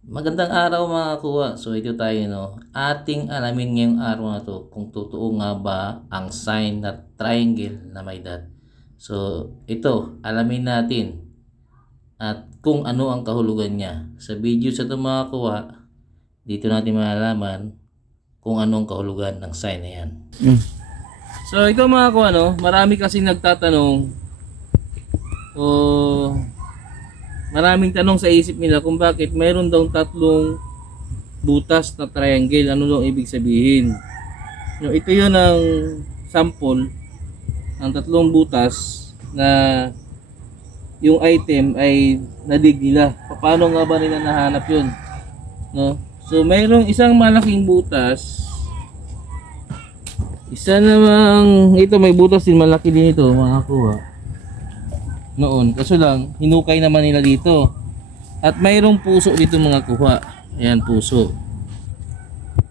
Magandang araw mga kuwa. So ito tayo no. Ating alamin ngayong araw na to kung totoo nga ba ang sign na triangle na may dot. So ito, alamin natin at kung ano ang kahulugan niya. Sa video sa ito mga kuwa, dito natin malalaman kung ano ang kahulugan ng sign na yan. So ito mga kuwa no, marami kasing nagtatanong o maraming tanong sa isip nila kung bakit mayroon daw tatlong butas na triangle. Ano daw ibig sabihin? No, ito yun ang sample ng tatlong butas na yung item ay nadig nila. Paano nga ba nila nahanap yun? No? So mayroong isang malaking butas. Isa namang ito, may butas din malaki din ito mga kuha. Noon, kaso lang hinukay naman nila dito. At mayroong puso dito mga kuha. Ayan, puso.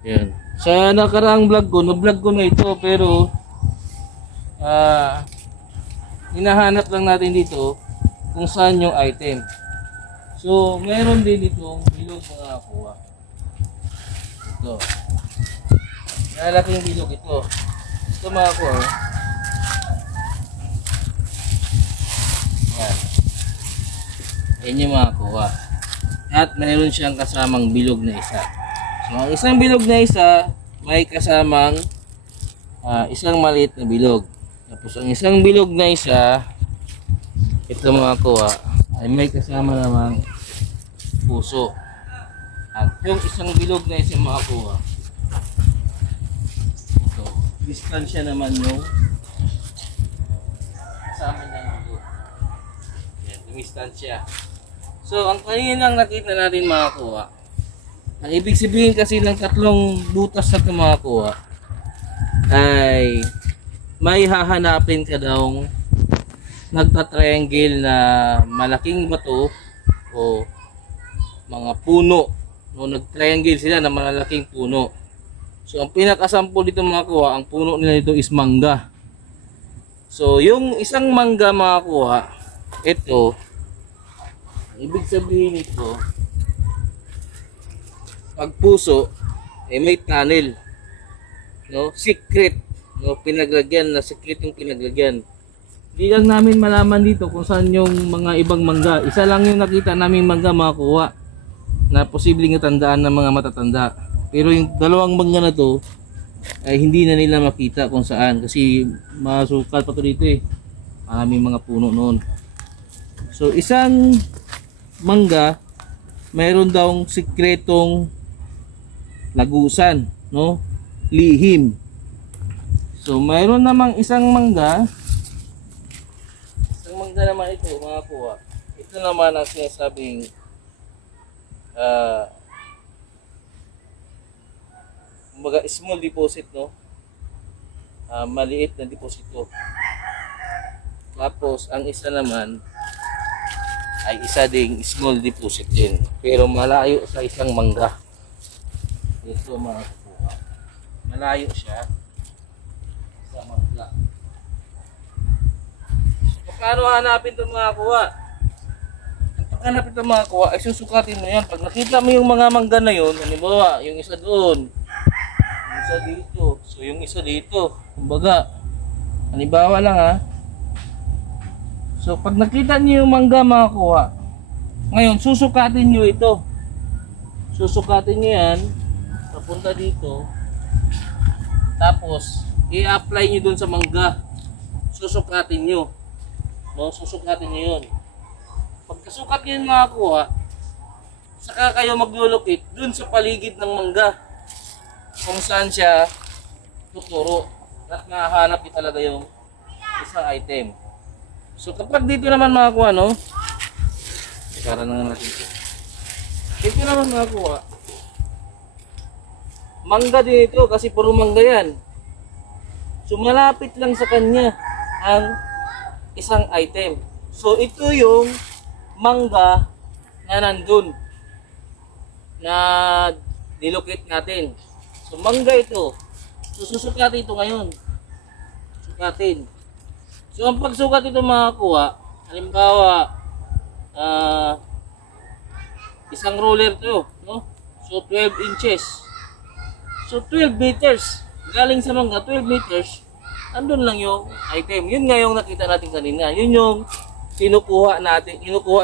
Ayan. Sa nakaraang vlog ko, na-vlog ko na ito, pero hinahanap lang natin dito kung saan yung item. So mayroon din ditong bilog mga kuha. Ito, malaking bilog ito. Ito mga kuha. Yan yung mga kuha. At mayroon siyang kasamang bilog na isa. So ang isang bilog na isa may kasamang isang maliit na bilog. Tapos ang isang bilog na isa, ito mga kuha, ay may kasama namang puso. At yung isang bilog na isa mga kuha, ito, distansya naman yung kasama niya ng bilog. Yan, distansya. So, ang kaninang nakita natin mga kuha, ang ibig sabihin kasi ng tatlong butas na ito mga kuha, ay may hahanapin ka daw nagta-triangle na malaking bato o mga puno. No, nag-triangle sila na malaking puno. So, ang pinakasample dito mga kuha, ang puno nila dito is mangga. So, yung isang mangga mga kuha, ito, ibig sabihin ito, pag puso, may tunnel, no? Secret, no? Pinaglagyan na secret yung pinaglagyan. Hindi lang namin malaman dito kung saan yung mga ibang mangga. Isa lang yung nakita namin mangga makakuha na posibleng natandaan ng mga matatanda. Pero yung dalawang mangga na to ay hindi na nila makita kung saan kasi masukal pa to dito eh. Maraming mga puno noon. So isang mangga, mayroon daw sikretong lagusan, no? Lihim. So mayroon namang isang mangga naman ito mga kuha. Ito naman ang sinasabing kumbaga small deposit, no? Maliit na deposito. Tapos ang isa naman ay isa ding small deposit din, pero malayo sa isang mangga. Ito mga kuha, malayo siya sa mangga. So, paano hanapin itong mga kuha? Pag hanapin itong mga kuha ay susukatin mo yan. Pag nakita mo yung mga mangga na yun, halimbawa yung isa doon, yung isa dito, so yung isa dito, kumbaga halimbawa lang ha. So pag nakita niyo yung mangga mga kuha, ngayon susukatin niyo ito. Susukatin niyo yan papunta dito. Tapos i-apply niyo dun sa mangga. Susukatin niyo. No, susukatin niyo 'yon. Pagkasukat niyo mga kuha, saka kayo maglulukit dun sa paligid ng mangga kung saan siya tuturo at mahahanap niyo talaga yung isang item. So kapag dito naman mga kuha, no? Para na natin ito. Dito naman mga kuha, mangga din ito kasi puro mangga yan. So malapit lang sa kanya ang isang item. So ito yung mangga na nandun na nilukit natin. So mangga ito. So susukatin ito ngayon. Sukatin. So ang pagsukat ito mga kuha, halimbawa Isang roller to, no? So 12 inches. So 12 meters. Galing sa mangga, 12 meters. Andun lang yung item. Yun nga yung nakita natin kanina. Yun yung kinukuha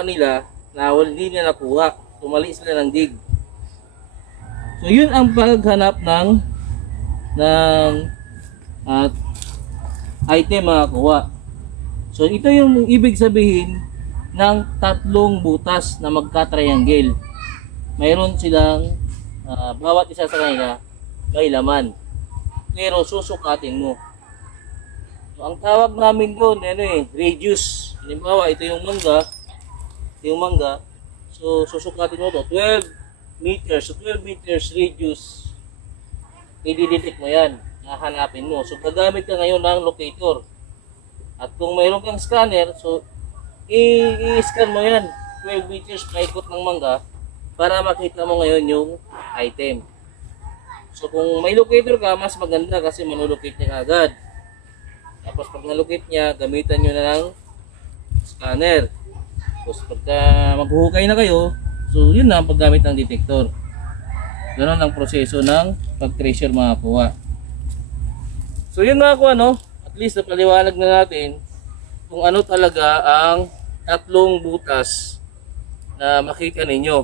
nila na hindi nila nakuha. Tumali sila ng dig. So yun ang paghanap ng item mga kuha. So ito yung ibig sabihin ng tatlong butas na magka-triangle. Mayroon silang bawat isa sa kanila may laman. Pero susukatin mo. So, ang tawag namin doon radius. Halimbawa ito yung mangga. So susukatin mo to 12 meters. So 12 meters radius. I-detect mo yan. Hahanapin mo. So gagamit ka ngayon ng locator. At kung mayroon kang scanner, so i-scan mo yan 12 meters paikot ng mangga para makita mo ngayon yung item. So kung may locator ka, mas maganda kasi manulocate niya agad. Tapos pag nalocate niya, gamitan nyo na ng scanner. Tapos pagka maghuhukay na kayo, so yun na ang paggamit ng detector. Ganon ang proseso ng pag-treasure mga kuha. So yun mga kuha, no? At least napaliwanag na natin kung ano talaga ang tatlong butas na makita ninyo.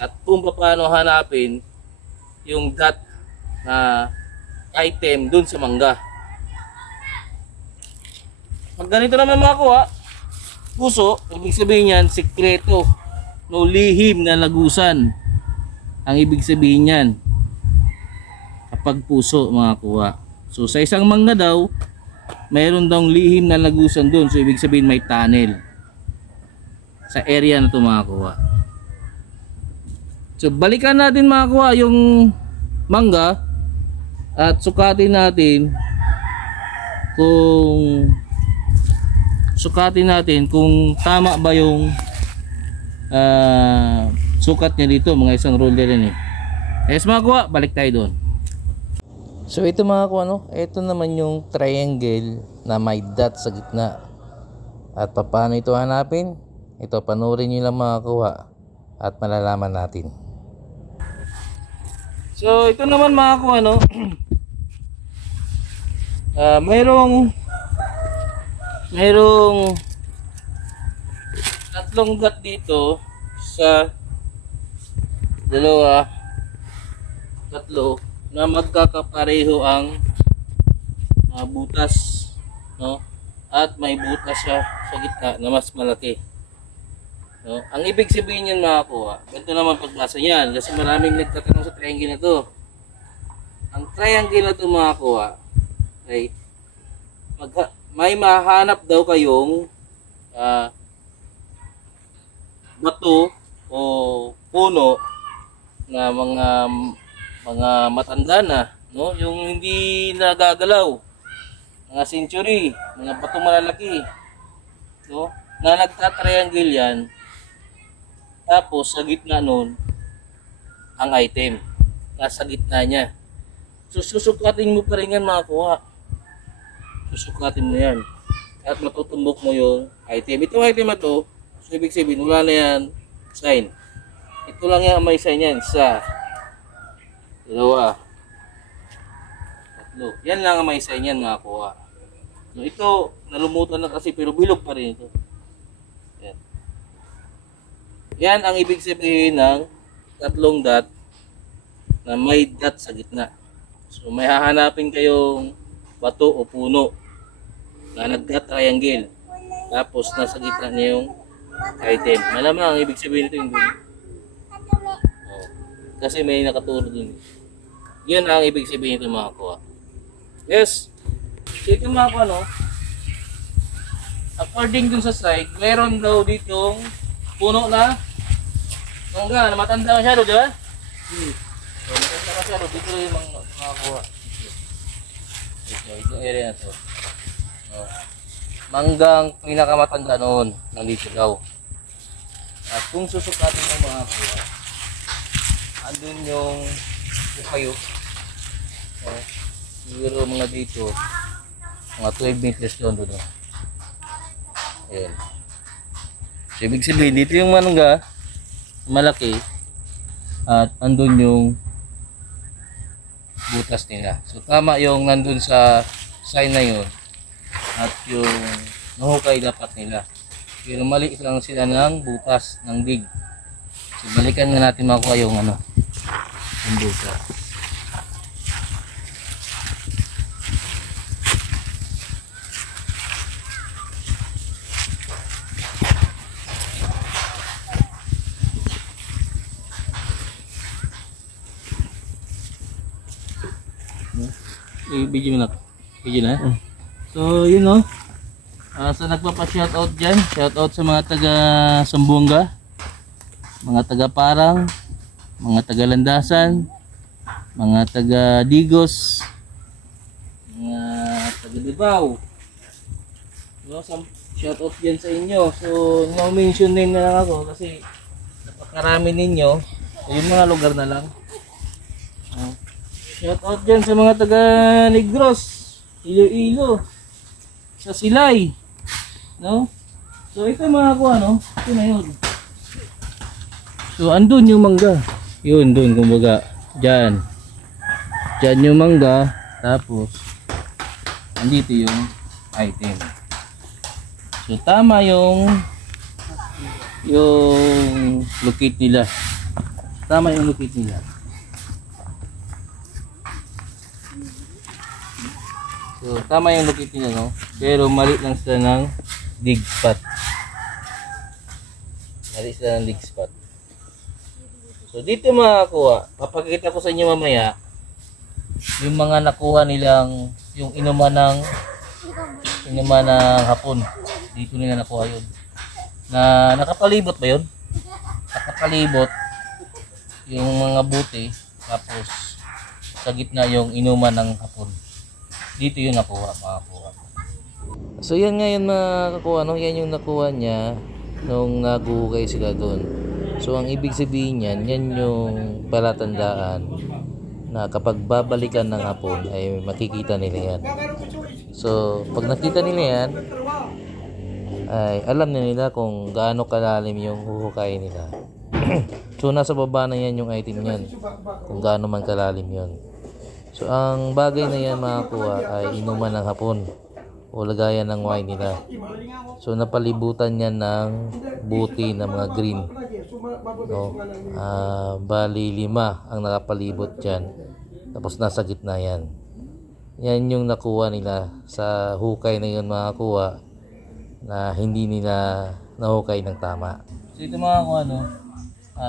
At kung paano hanapin yung dot na item dun sa mangga. Pag ganito naman mga kuha, puso, ibig sabihin yan, sikreto, no, lihim na lagusan. Ang ibig sabihin yan kapag puso mga kuha. So sa isang mangga daw, mayroon daw lihim na lagusan doon. So ibig sabihin may tunnel sa area na ito mga kuha. So balikan natin mga kuha yung mangga at sukatin natin kung tama ba yung sukat niya dito, mga isang roller yan eh. Yes mga kuha, balik tayo doon. So ito mga kuha, no? Ito naman yung triangle na may dot sa gitna. At paano ito hanapin? Ito, panurin nyo lang mga kuha at malalaman natin. So ito naman mga kuha, no? Mayroong tatlong dot dito sa tatlo na magkakapareho ang butas, no? At may butas siya sa gitna na mas malaki, no? Ang ibig sabihin niyan mga kuha, ganito naman pagbasa niyan kasi maraming nagtatanong sa triangle na to. Ang triangle na to mga kuha ay may mahanap daw kayong bato o puno na mga matanda na, no? Yung hindi nagagalaw, mga century, mga bato malalaki, no? Na nagta-triangle yan. Tapos sa gitna nun ang item, nasa gitna niya. So susukatin mo pa rin yan mga kuha. Susukatin mo yan at matutumbok mo yung item. Itong item na to, so ibig sabihin wala na yan sign. Ito lang yan ang may sign yan. Isa, dalawa, tatlo. Yan lang ang may sign yan mga kuha. So ito nalumutan na kasi pero bilog pa rin ito. Yan. Yan ang ibig sabihin ng tatlong dot na may dot sa gitna. So may hahanapin kayong bato o puno na nagka-triangle. Tapos nasa gitna niya yung item. Malamang ang ibig sabihin nito yung dun. Oh, kasi may nakaturo dun. Yun ang ibig sabihin nito mga kuha. Yes. So ito mga kuha, no? According dun sa site, meron daw ditong puno na mangga na matanda masyado, di ba? So matanda masyado. Dito yung mga kuha. Ito area na to. Oh. Manggang pinakamatanda noon nandito daw. At kung susukatin mo mga kuha, andun yung kayo. Oh. Siguro mga dito mga 12 meters doon doon. Ayan. So, ibig sabihin dito yung mangga malaki at andun yung butas nila. So tama yung nandun sa sign na yun at yung nahukay dapat nila. Pero mali lang sila ng butas ng dig. So balikan na natin makuha yung ano, yung butas. Video na. Video na. So, yun o. So, nagpapa-shoutout dyan. Shoutout sa mga taga Sambuanga, mga taga Parang, mga taga Landasan, mga taga Digos, mga taga Libao. No, shoutout dyan sa inyo. So, no-mention name na lang ako kasi napakarami ninyo. So, yung mga lugar na lang. Shout out dyan sa mga taga Negros, Iloilo, sa Silay, no? So ito mga kuha, no? Ito na yun. So andun yung mangga. Yun, dun kumbaga. Dyan. Dyan yung mangga. Tapos andito yung item. So tama yung locate nila. Tama yung locate nila. So, tama yung locate nila, no? Pero mali lang sila ng dig spot. Mali sila ng dig spot. So, dito makakuha. Papakita ko sa inyo mamaya yung mga nakuha nilang yung inuman ng hapon. Dito nila nakuha yun. Na nakapalibot ba yun? Nakapalibot yung mga buti. Tapos, sa gitna yung inuman ng hapon. Dito yung nakuha, makakuha. So yan ngayon mga kakuha, no? Yan yung nakuha niya nung naguhukay sila doon. So ang ibig sabihin yan, yan yung palatandaan na kapag babalikan ng hapon ay makikita nila yan. So pag nakita nila yan, ay alam na nila kung gaano kalalim yung huhukay nila. So nasa baba na yan yung item yan, kung gaano man kalalim yun. So ang bagay na yan makakuha ay inuman ng hapon o lagayan ng wine nila. So napalibutan yan ng buti ng mga green, no? Bali 5 ang nakapalibot dyan. Tapos nasa gitna yan. Yan yung nakuha nila sa hukay na yun makakuha na hindi nila nahukay ng tama. So ito makakuha, no?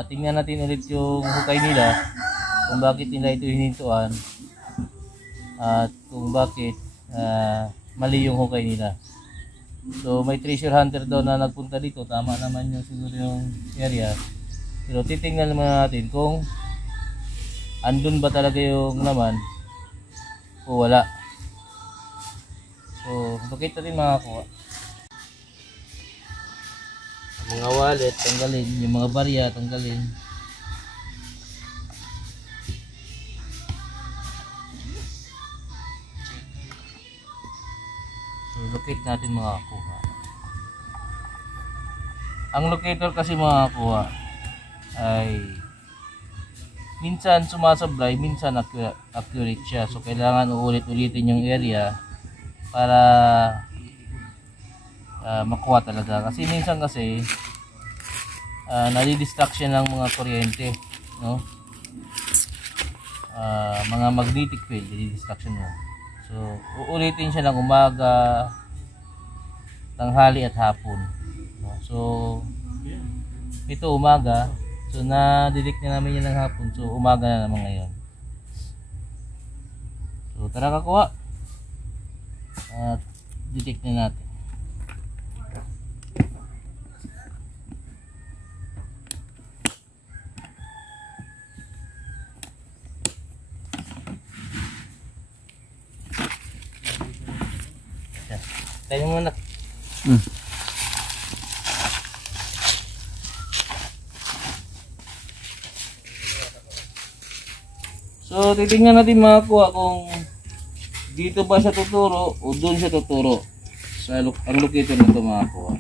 Tingnan natin ulit yung hukay nila, kung bakit nila ito hinintuan at kung bakit mali yung hukay nila. So may treasure hunter daw na nagpunta dito. Tama naman yung siguro yung area. Pero titingnan naman natin kung andun ba talaga yung laman o wala. So bakit natin makakuha. Mga wallet tanggalin, yung mga barya tanggalin. Locate natin makakuha. Ang locator kasi makakuha ay minsan sumasablay, minsan accurate siya. So kailangan uulit-ulitin yung area para makuha talaga. Kasi minsan kasi nadi-distraction ng mga kuryente, no? Mga magnetic field, nadi-distraction mo. So uulitin siya ng umaga, tanghali at hapon. So ito umaga, so na-detect na namin yan ng hapon. So umaga na naman ngayon. So tara kakuha at detect na natin. Tayo muna. So titingnan natin makakuha kung dito ba siya tuturo o doon siya tuturo sa ang locator na ito makakuha.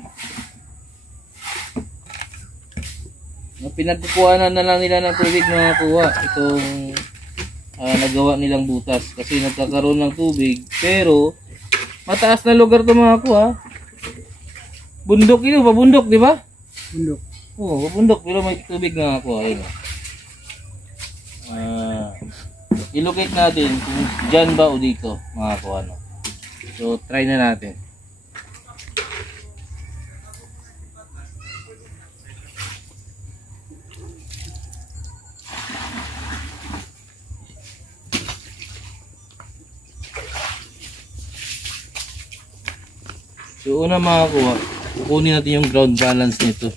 pinagkukuhanan na lang nila ng tubig mga kuha. Itong nagawa nilang butas. Kasi nagkakaroon ng tubig. Pero, mataas na lugar to mga kuha. Bundok ito, pabundok, di ba? Bundok. Oo, pabundok. Pero may tubig mga kuha. Ayun. I-locate natin kung dyan ba o dito mga kuha. No? So, try na natin. So una mga kuha, kukunin natin yung ground balance nito.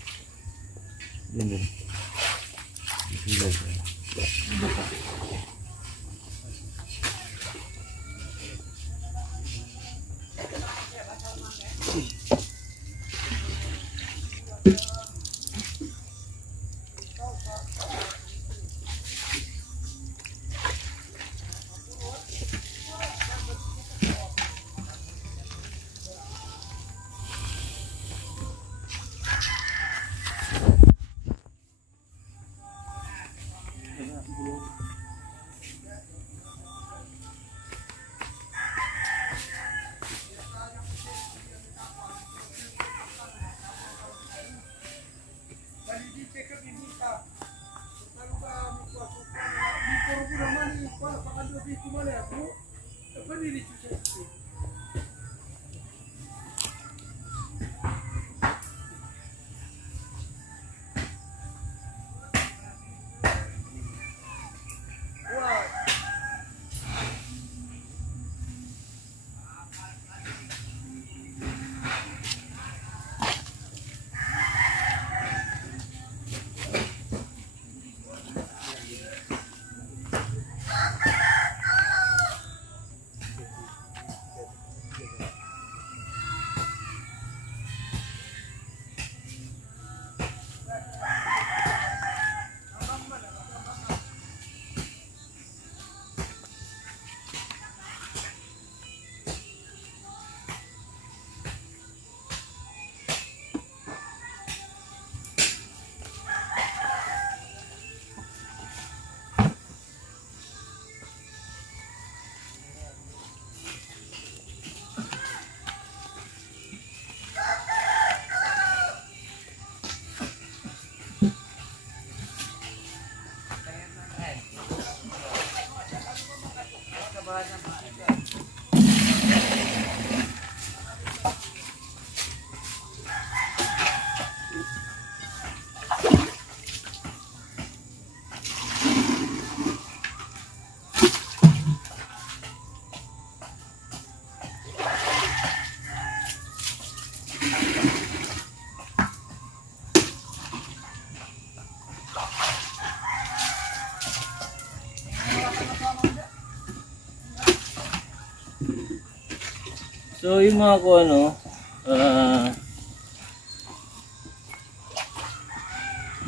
So yung mga ko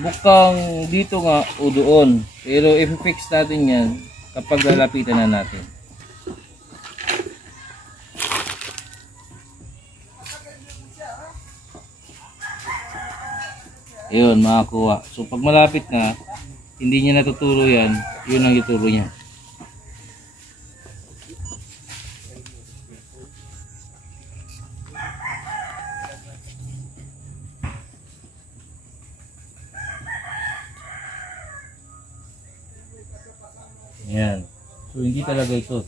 mukhang dito nga o doon, pero i-fix natin yan kapag lalapitan na natin. Ayun mga kuha. So pag malapit na, hindi niya natuturo yan, yun ang ituro niya. Yan. So hindi talaga ito.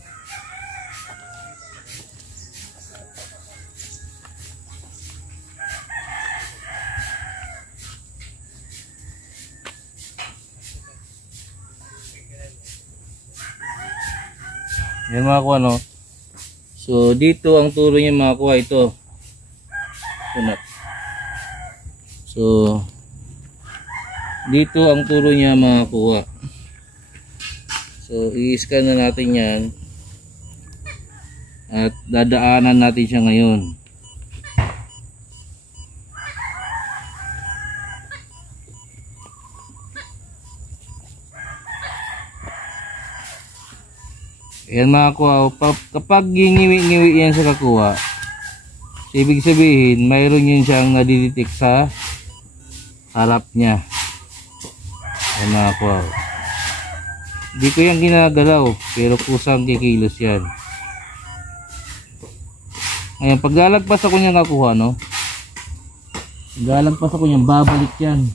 Yan mga kuha no. So dito ang turo niya mga kuha ito. So dito ang turo niya mga kuha. So, i-scan na natin yan at dadaanan natin siya ngayon. Ayan mga kuha, kapag gingiwi-ngiwi yan sa kakuha, ibig sabihin mayroon yun siyang nadidetect sa harap niya. Yan mga kuwa. Hindi ko yan ginagalaw, pero kusang kikilos yan. Ngayon, pag lalagpas ako niyang kakuha, no? Pag lalagpas ako niyang, babalik yan.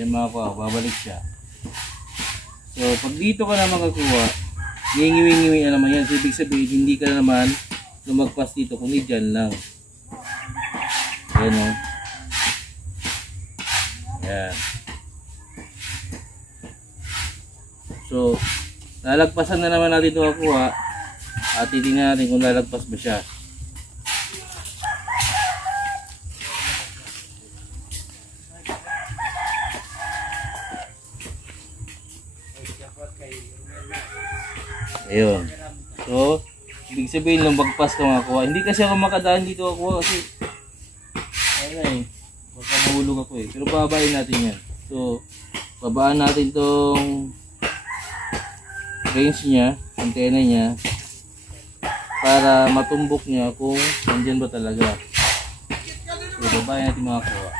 Yan mga kuwa, babalik siya. So, pag dito ka na makakuha, ngingiwi-ngiwi na naman yan. So, ibig sabihin, hindi ka na naman lumagpas dito, kundi dyan lang. Ayan o. Ayan. So, lalagpasan na naman natin ito makakuha at titingnan natin kung lalagpas ba siya. Ayun. So, ibig sabihin lumagpas ka makakuha. Hindi kasi ako makadaan dito ako kasi ayun baka mahulog ako eh. Pero babain natin yan. So, babaan natin tong range niya, antena niya para matumbok niya kung nandyan ba talaga. So, babain natin makakuha.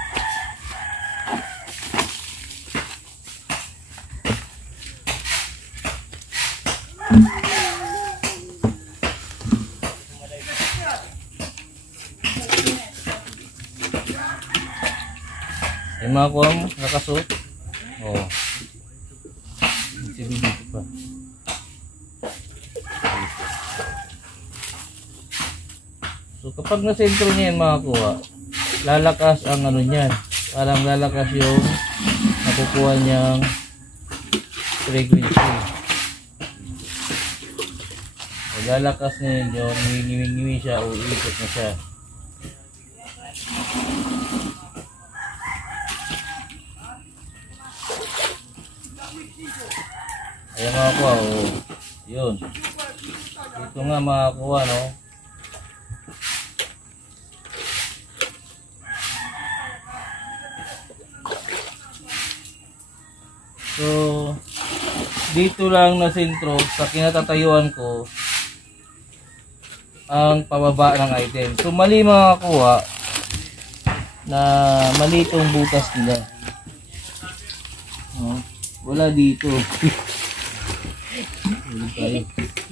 Ay mga kuha mo, nakasuot. Oo. Sige dito pa. So kapag nasentro niya yan mga kuha, lalakas ang ano niyan. Parang lalakas yung nakukuha niyang frequency. So, lalakas niya yun, ngiwi-ngiwi siya o iikot na siya. Ayan mga kuha, oh. Yun. Ito nga mga kuha, no. So, dito lang na sentro sa kinatatayuan ko ang pababa ng item. So, mali mga kuha na mali itong butas nila. Oh, wala dito.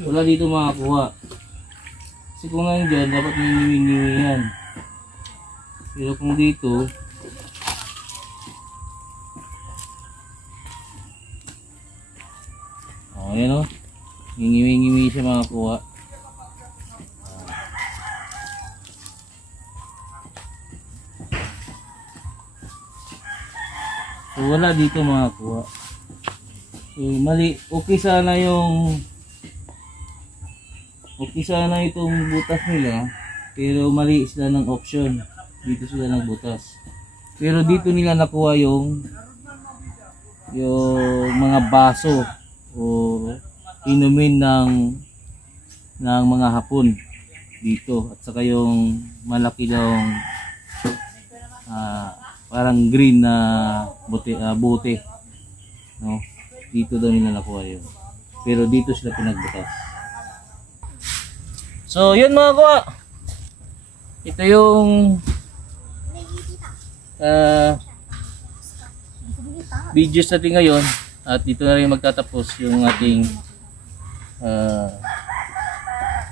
Wala dito makakuha. Kasi kung nandyan, dapat may ngiwi-ngiwi yan. Pero kung dito, ayan o, ngiwi-ngiwi siya makakuha. So wala dito makakuha. So mali, okay sana itong butas nila, pero mali sila ng option. Dito sila nagbutas. Pero dito nila nakuha yung mga baso o inumin ng mga hapon dito, at saka yung malaki daw parang green na bote, no? Dito daw nila nakuha yun, pero dito sila pinagbutas. So yun mga kuha, ito yung videos natin ngayon, at dito na rin magtatapos yung ating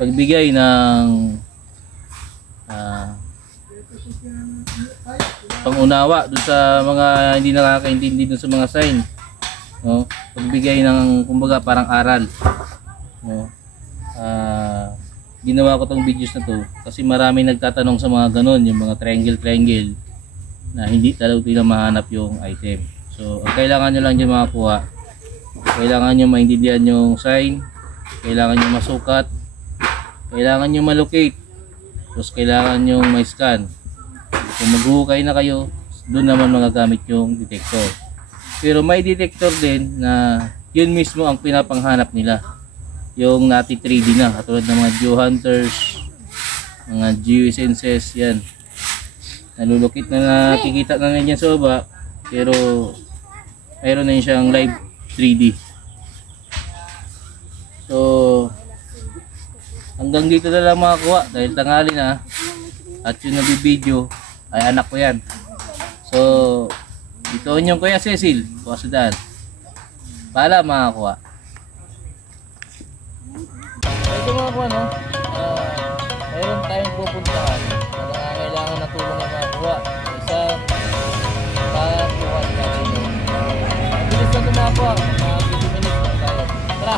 pagbigay ng pangunawa dun sa mga hindi nakakaintindi dun sa mga sign, no? Pagbigay ng kumbaga parang aral, no? Ginawa ko tong videos na to kasi marami nagtatanong sa mga ganon, yung mga triangle na hindi talaga nila mahanap yung item. So ang kailangan nyo lang dyan makakuha, kailangan nyo maintindihan yung sign, kailangan nyo masukat, kailangan nyo malocate, tapos kailangan nyo may scan. Kung maghuhukay na kayo, doon naman magagamit yung detector. Pero may detector din na yun mismo ang pinapanghanap nila, yung nati 3D na, katulad ng mga geohunters, mga geoessences, yan. Nalulukit na, nakikita na yan sa baba, pero mayroon na yun siyang live 3D. So ang hanggang dito na lang mga kuha dahil tanghali na. At yung nabibideo ay anak ko yan. So, ito yung Kuya Cecil, Kuya. Paalam mga kuha. Ito mga kuha, no? Mayroon tayong pupuntahan na nangangailangan na tulong ng mga kuha. Isang pagkuhan natin. Mabilis na ito mga kuha. Mga 50 minutes na tayo. Tara!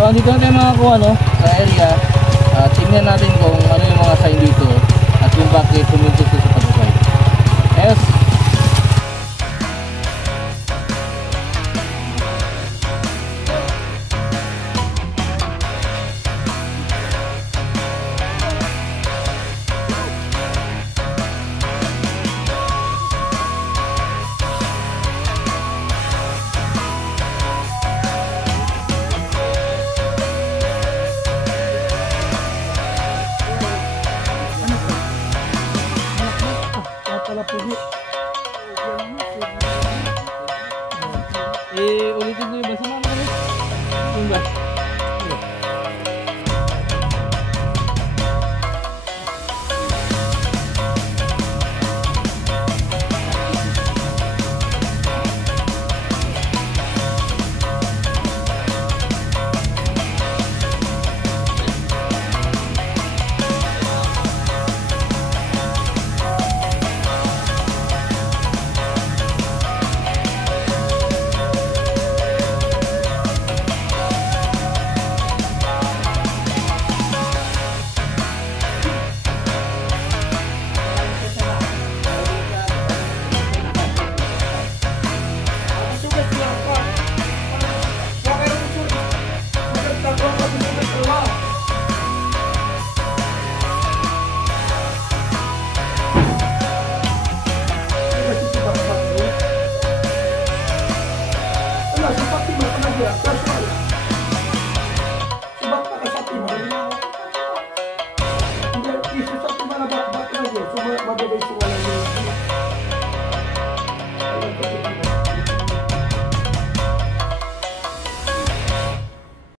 So, andito na tayo mga kuha, no, sa area. Tingnan natin kung ano yung mga sign dito at kung bakit pumunta sa pagkakay. Yes.